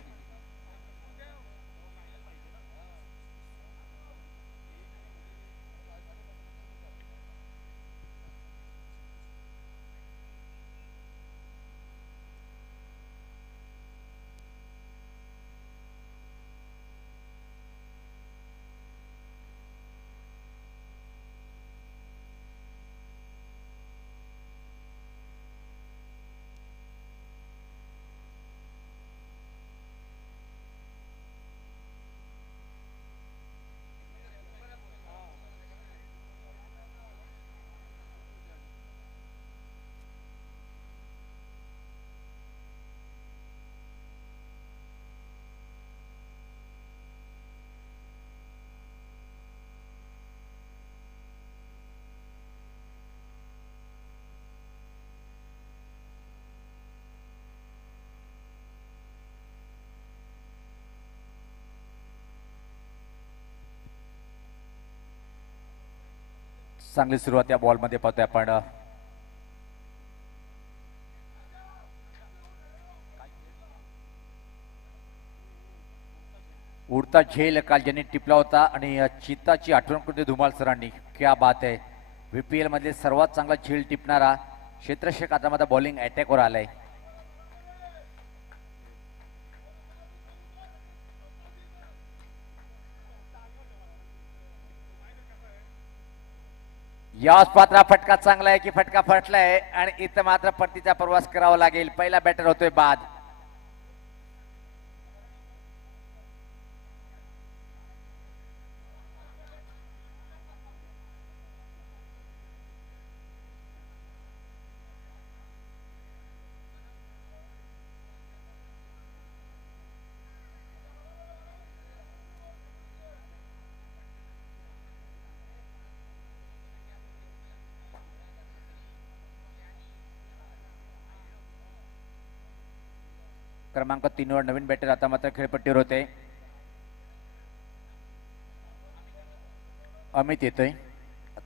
चांगली सुरुवात या बॉलमध्ये पाहतोय आपण. उडता झेल काल ज्यांनी टिपला होता आणि चिताची आठवण करून धुमाल सरांनी. क्या बात आहे. VPL मधले सर्वात चांगला झेल टिपणारा क्षेत्ररक्षक आता माझा बॉलिंग अटॅकवर आलाय. याच पात्रा फटका चांगला आहे की फटका फटलाय आणि इथं मात्र परतीचा प्रवास करावा लागेल. पहिला बॅटर होतोय बाद. क्रमांक 3 वर नवीन बॅटर आता मात्र खेळपट्टीवर होते. अमित येतोय.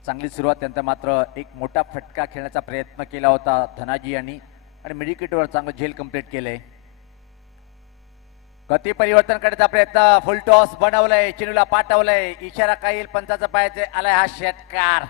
चांगली सुरुवात त्यांचा मात्र एक मोठा फटका खेळण्याचा प्रयत्न केला होता धनाजी यांनी आणि मिडविकेटवर चांगलं झेल कंप्लीट केलंय. गती परिवर्तन करण्याचा प्रयत्न. फुल टॉस बनवलंय. चेंडूला पाठवलंय. इशारा काही पंचाचा पायाचे आलाय हा षटकार.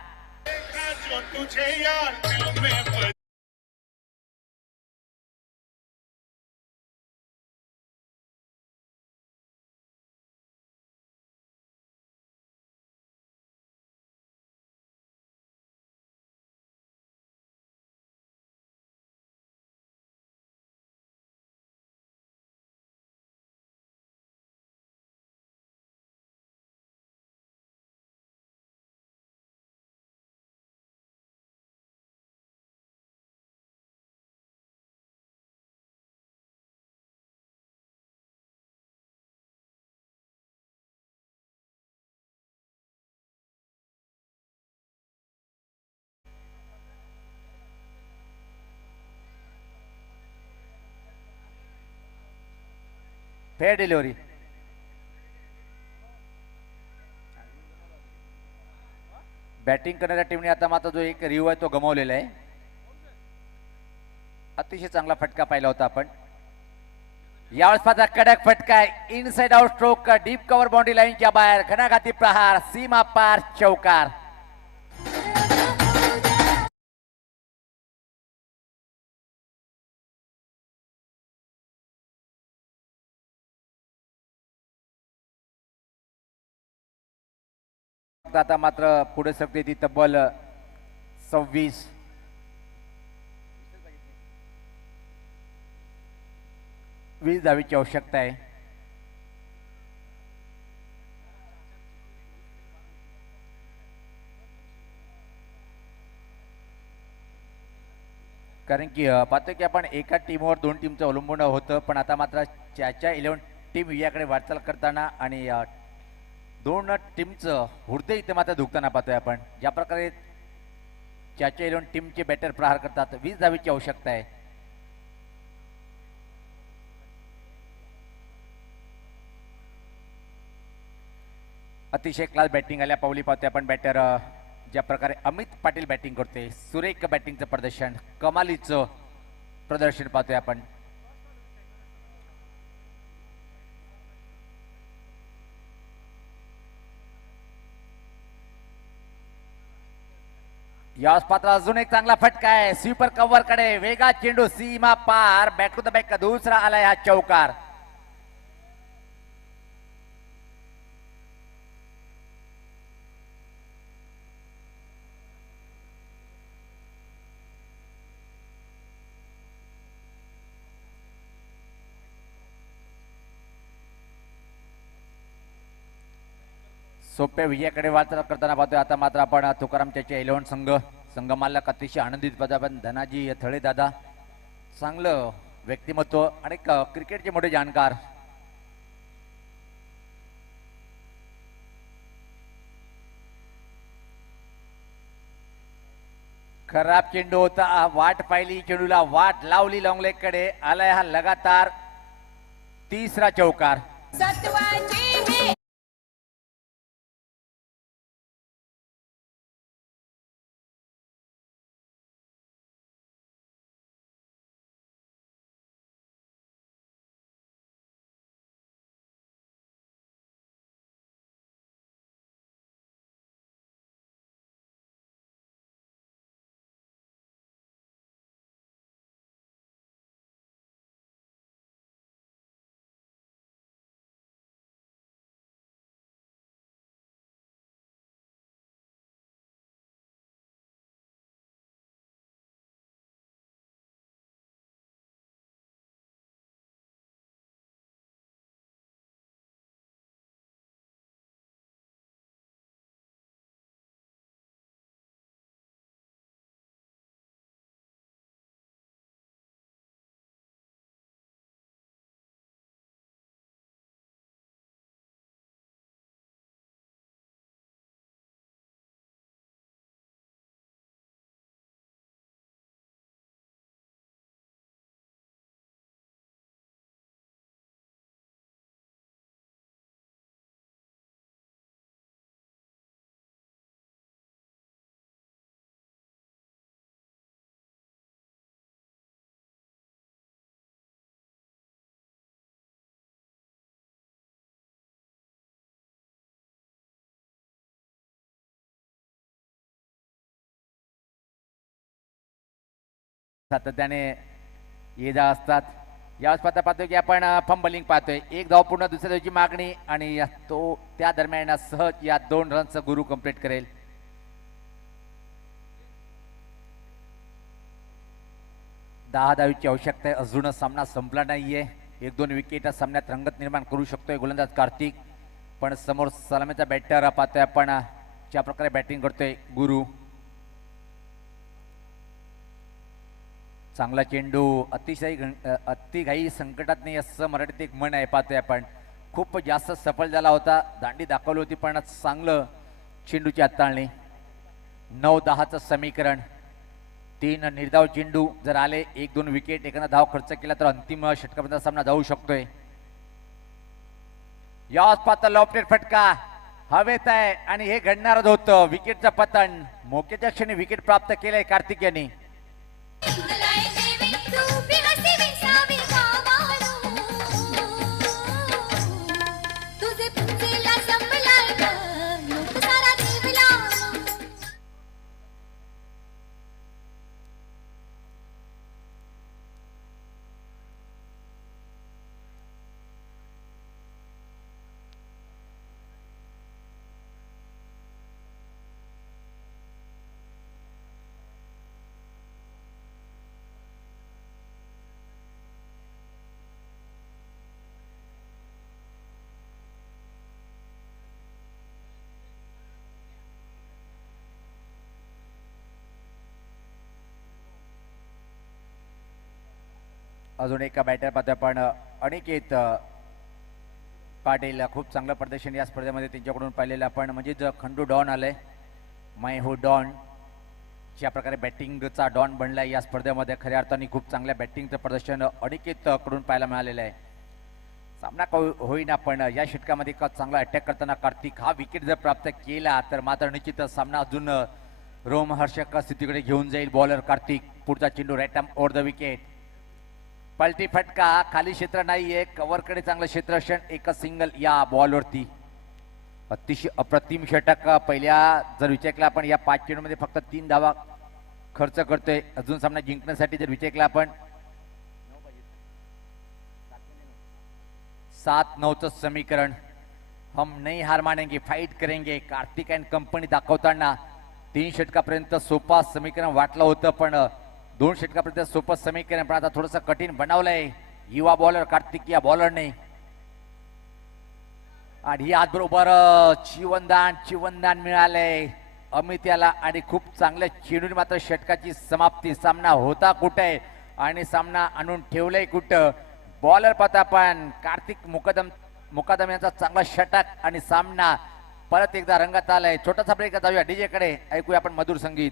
Fair delivery. बॅटिंग करणाऱ्या टीमने आता मात्र जो एक रिव्ह आहे तो गमावलेला आहे. अतिशय चांगला फटका पाहिला होता आपण. यावेळेस माझा कडक फटका आहे. Inside out stroke. Deep cover boundary लाईनच्या बाहेर. घणाघाती प्रहार. सीमा पार चौकार. आता मात्र पुढे सरकते ती तब्बल 20 धावीची आवश्यकता आहे. कारण की पाहतो की आपण एका टीमवर दोन टीमचं अवलंबून होतं पण आता मात्र ज्याच्या 11 टीम याकडे वाटचाल करताना आणि दोन टीमचं हृदय इथे मात्र दुखताना पाहतोय आपण. ज्या प्रकारे ज्याच्या 11 टीमचे बॅटर प्रहार करतात. 20 धावीची आवश्यकता आहे. अतिशय क्लास बॅटिंग आल्या पावली पाहतोय आपण. बॅटर ज्या प्रकारे अमित पाटील बॅटिंग करते. सुरेख बॅटिंगचं प्रदर्शन. कमालीचं प्रदर्शन पाहतोय आपण. याच पात्र अजून एक चांगला फटका आहे. स्वीपर कव्हर कडे वेगा चेंडू सीमा पार. बॅक टू द बॅक दुसरा आलाय हा चौकार. सोप्या विजयाकडे वाटचाल करताना पाहतोय आता मात्र आपण तुकाराम त्याचे 11 संघ मालक अतिशय आनंदित पदा पण धनाजी थळे दादा चांगलं व्यक्तिमत्व आणि क्रिकेटचे मोठे जाणकार. खराब चेंडू होता. वाट पाहिली. चेंडूला वाट लावली. लॉंग लेग कडे आलाय हा लगातार तिसरा चौकार. सातत्याने ये जा असतात. यावेळेस पाहतोय की आपण फंबलिंग पाहतोय. एक धाव पूर्ण दुसऱ्या धावची मागणी आणि तो त्या दरम्यान सहज या 2 रनचं गुरु कंप्लीट करेल. दहा धावीची आवश्यकता आहे. अजूनच सामना संपला नाहीये. 1-2 विकेट सामन्यात रंगत निर्माण करू शकतोय गोलंदाज कार्तिक. पण समोर सलामीचा बॅटर पाहतोय आपण ज्या प्रकारे बॅटिंग करतोय गुरु. चांगला चेंडू अतिघाई संकटात नाही असं मराठीत एक म्हण आहे. पाहतोय आपण खूप जास्त सफल झाला होता. दांडी दाखवली होती पण चांगलं चेंडूची हाताळणी. 9-10चं समीकरण. 3 निर्धाव चेंडू जर आले 1-2 विकेट एखादा धाव खर्च केला तर अंतिम षटकापर्यंत सामना जाऊ शकतोय. याच पात्र लॉफ्टेड फटका हवेत आहे आणि हे घडणारच होतं. विकेटचं पतन. मोक्याच्या क्षणी विकेट प्राप्त केलंय कार्तिक यांनी. अजून एका बॅटर पाहतोय आपण अनिकेत पाटील. खूप चांगलं प्रदर्शन या स्पर्धेमध्ये त्यांच्याकडून पाहिलेलं आपण. म्हणजे खंडू डॉन आलंय. मै हो डॉन ज्या प्रकारे बॅटिंगचा डॉन बनलाय या स्पर्धेमध्ये खऱ्या अर्थाने खूप चांगल्या बॅटिंगचं प्रदर्शन अनिकेत कडून पाहायला मिळालेलं आहे. सामना होईना पण या षटकामध्ये का चांगला अटॅक करताना कार्तिक हा विकेट जर प्राप्त केला तर मात्र निश्चितच सामना अजून रोमहर्षक स्थितीकडे घेऊन जाईल बॉलर कार्तिक. पुढचा चेंडू right arm over the wicket. पलटी फटका. खाली क्षेत्र नाहीये. कव्हरकडे चांगलं क्षेत्ररक्षण. एकच सिंगल या बॉलवरती. अतिशय अप्रतिम षटक. पहिल्या जर विचार केला आपण या 5 चेंडूमध्ये फक्त 3 धावा खर्च करतोय. अजून सामना जिंकण्यासाठी जर विचार केला आपण 7-9चं समीकरण. हम नहीं हार मानेंगे, फाईट करेंगे. कार्तिक अँड कंपनी दाखवताना 3 षटकापर्यंत सोपा समीकरण वाटलं होतं पण 2 षटकापर्यंत सोपं समीकरण पण आता थोडंसं कठीण बनवलंय युवा बॉलर कार्तिक या बॉलरने. आणि याच बरोबर चिवनदान मिळालंय अमित याला आणि खूप चांगल्या चेंडूने मात्र षटकाची समाप्ती. सामना होता कुठे आणि सामना आणून ठेवलंय कुठं. बॉलर पाहता आपण कार्तिक मुकादम यांचा चांगला षटक आणि सामना परत एकदा रंगात आलाय. छोटासा ब्रेक जाऊया डीजे कडे. ऐकूया आपण मधुर संगीत.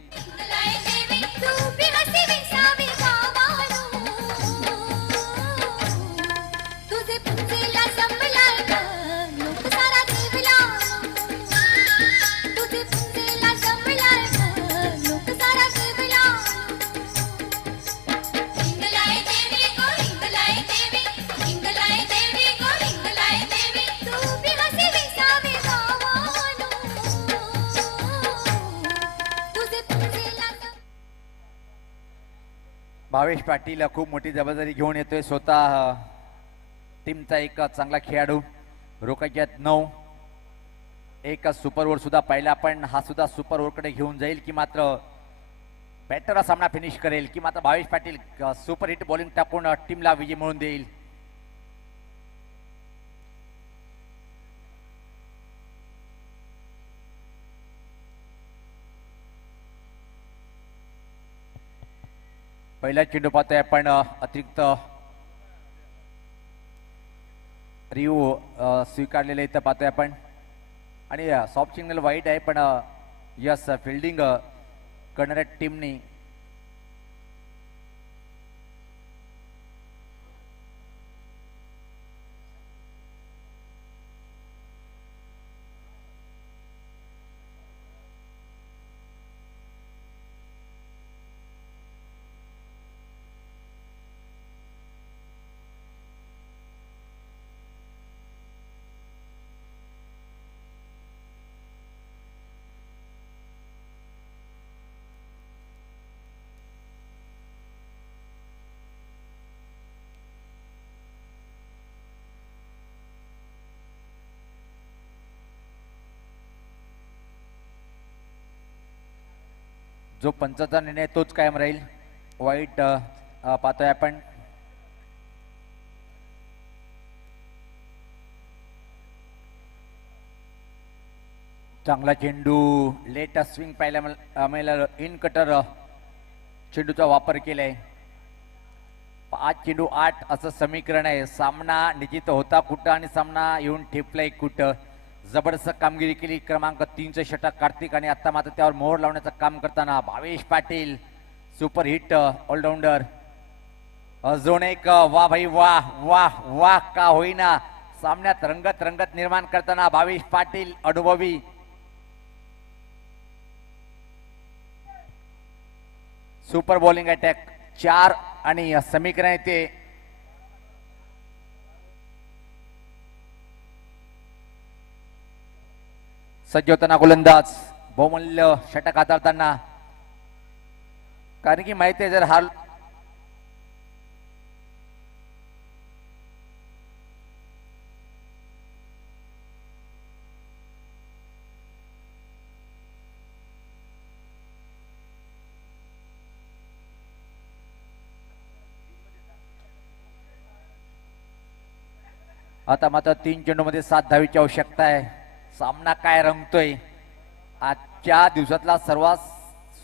भावेश पाटील खूप मोठी जबाबदारी घेऊन येतोय. स्वतः टीमचा एक चांगला खेळाडू. रोकायच्यात 9. एक सुपर ओव्हर सुद्धा पाहिला आपण. हा सुद्धा सुपर ओव्हरकडे घेऊन जाईल की मात्र बॅटरला सामना फिनिश करेल की मात्र Bhavesh Patil super hit bowling टाकून टीमला विजय मिळवून देईल. पहिला चेंडू पाहतोय आपण अतिरिक्त रिव्ह्यू स्वीकारलेले इथं पाहतोय आपण. आणि सॉफ्ट सिग्नल वाईट आहे पण यस फिल्डिंग करणाऱ्या टीमनी जो पंचाचा निर्णय तोच कायम राहील. वाईट पाहतोय आपण. चांगला चेंडू, लेट स्विंग पाहायला मिळालं. इन कटर चेंडूचा वापर केलाय. 5 चेंडू 8 असं समीकरण आहे. सामना निश्चित होता कुठं आणि सामना येऊन ठेपलाय कुठं. जबरदस्त कामगिरी केली क्रमांक 3चे षटक कार्तिक आणि आता मात्र त्यावर मोहर लावण्याचं काम करताना Bhavesh Patil super hit allrounder. अजून एक वा भाई वाह वाह वाह का होईना. सामन्यात रंगत रंगत निर्माण करताना भावेश पाटील अनुभवी. सुपर बॉलिंग अटॅक 4 आणि समीकरण येते. सज्ज होताना गोलंदाज बहुमूल्य षटक हाताळताना. कारण की माहिती आहे जर हा आता मात्र 3 चेंडूमध्ये 7 धावीची आवश्यकता आहे. सामना काय रंगतोय. आजच्या दिवसातला सर्वात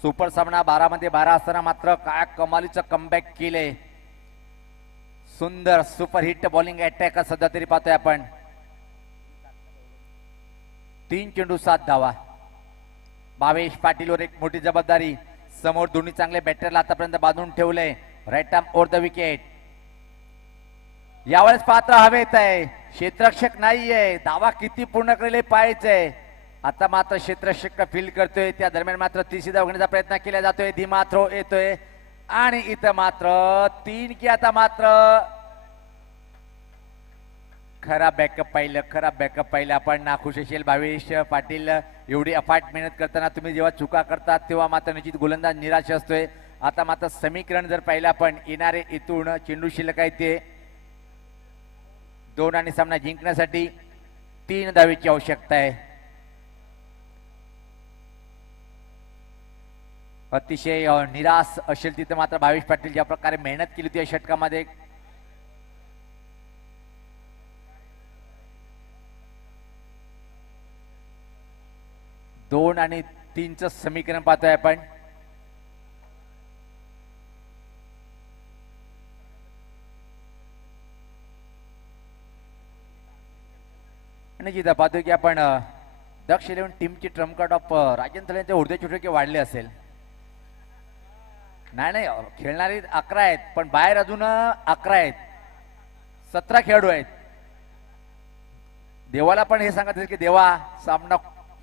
सुपर सामना 12 मध्ये 12 असताना मात्र काय कमालीचं कमबॅक केलंय. सुंदर सुपर हिट बॉलिंग अटॅक सध्या तरी पाहतोय आपण. 3 चेंडू 7 धावा. भावेश पाटीलवर एक मोठी जबाबदारी. समोर दोन्ही चांगले बॅटरला आतापर्यंत बांधून ठेवलंय. Right arm over the wicket. यावेळेस पात्र हवेत आहे. क्षेत्ररक्षक नाहीये. धावा किती पूर्ण केले पाहायचंय. आता मात्र क्षेत्ररक्षक फील्ड करतोय. त्या दरम्यान मात्र तिसरी धाव घेण्याचा प्रयत्न केला जातोय. धीमा थ्रो येतोय आणि इथं मात्र 3 की आता मात्र खरा बॅकअप पाहिलं आपण. नाखुश असेल भावेश पाटील. एवढी अफाट मेहनत करताना तुम्ही जेव्हा चुका करतात तेव्हा मात्र निश्चित गोलंदाज निराश असतोय. आता मात्र समीकरण जर पाहिलं आपण येणारे इथून चेंडू शिल्लक आहे ते 2 आणि सामना जिंकण्यासाठी 3 धावेची आवश्यकता आहे. अतिशय निराश असेल तिथे मात्र भावेश पाटील ज्या प्रकारे मेहनत केली होती या षटकामध्ये. दोन आणि 3चं समीकरण पाहतोय आपण. आणि जिथं पाहतोय की आपण दक्ष 11 टीमची ट्रम्प कार्ड ऑफ राजेंद्र यांचे उर्धे छोटे वाढले असेल. नाही खेळणारे 11 आहेत पण बाहेर अजून 11 आहेत. 17 खेळाडू आहेत. देवाला पण हे सांगत असेल की देवा सामना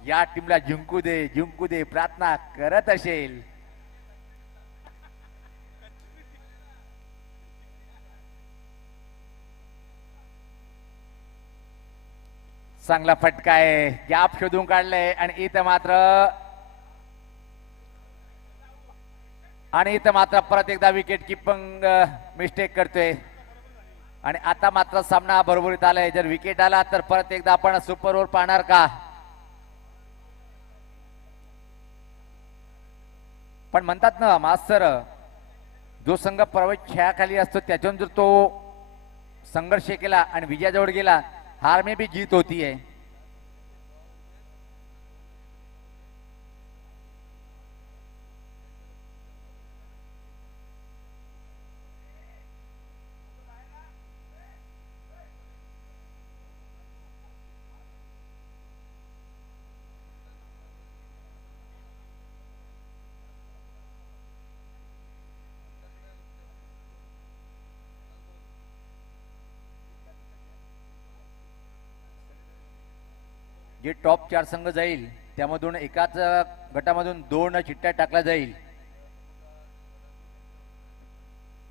या टीमला जिंकू दे प्रार्थना करत असेल. चांगला फटका आहे. गॅप शोधून काढलाय आणि इथं मात्र परत एकदा विकेट किपिंग मिस्टेक करतोय. आणि आता मात्र सामना बरोबरीत आलाय. जर विकेट आला तर परत एकदा आपण सुपर ओव्हर पाहणार का. पण म्हणतात ना मास्तर, जो संघ प्रवेश खेळाखाली असतो त्याच्यातून जर तो संघर्ष केला आणि विजयाजवळ गेला हार में भी जीत होती है. जे टॉप 4 संघ जाईल त्यामधून एकाच गटामधून 2 चिठ्ठ्या टाकल्या जाईल.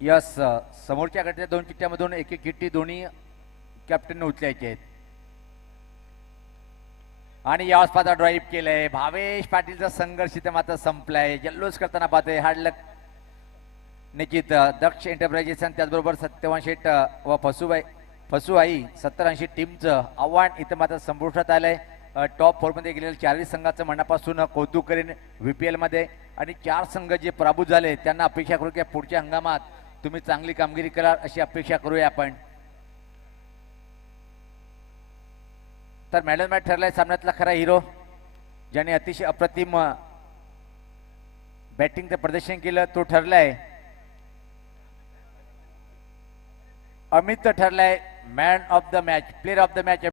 यस, समोरच्या गटाच्या 2 चिठ्ठ्यामधून एक चिठ्ठी दोन्ही कॅप्टनने उचलायची आहेत. आणि या पाहता ड्राईव्ह केलंय. भावेश पाटीलचा संघर्ष इथे मात्र संपलाय. जल्लोष करताना पाहतोय. हार्डलक निश्चित दक्ष एंटरप्राइजेस आणि त्याचबरोबर सत्यवान शेठ व फसुआई 70-80 टीमचं आव्हान इथं मात्र संपुष्टात आलंय. टॉप 4 मध्ये गेलेल्या 40 संघाचं मनापासून कौतुक करेन. VPL मध्ये आणि 4 संघ जे पराभूत झाले त्यांना अपेक्षा करू की पुढच्या हंगामात तुम्ही चांगली कामगिरी कराल अशी अपेक्षा करूया आपण. तर मॅन ऑफ मॅच ठरलाय सामन्यातला खरा हिरो, ज्याने अतिशय अप्रतिम बॅटिंगचं प्रदर्शन केलं, तो ठरलाय अमित ठरलाय man of the match, player of the match.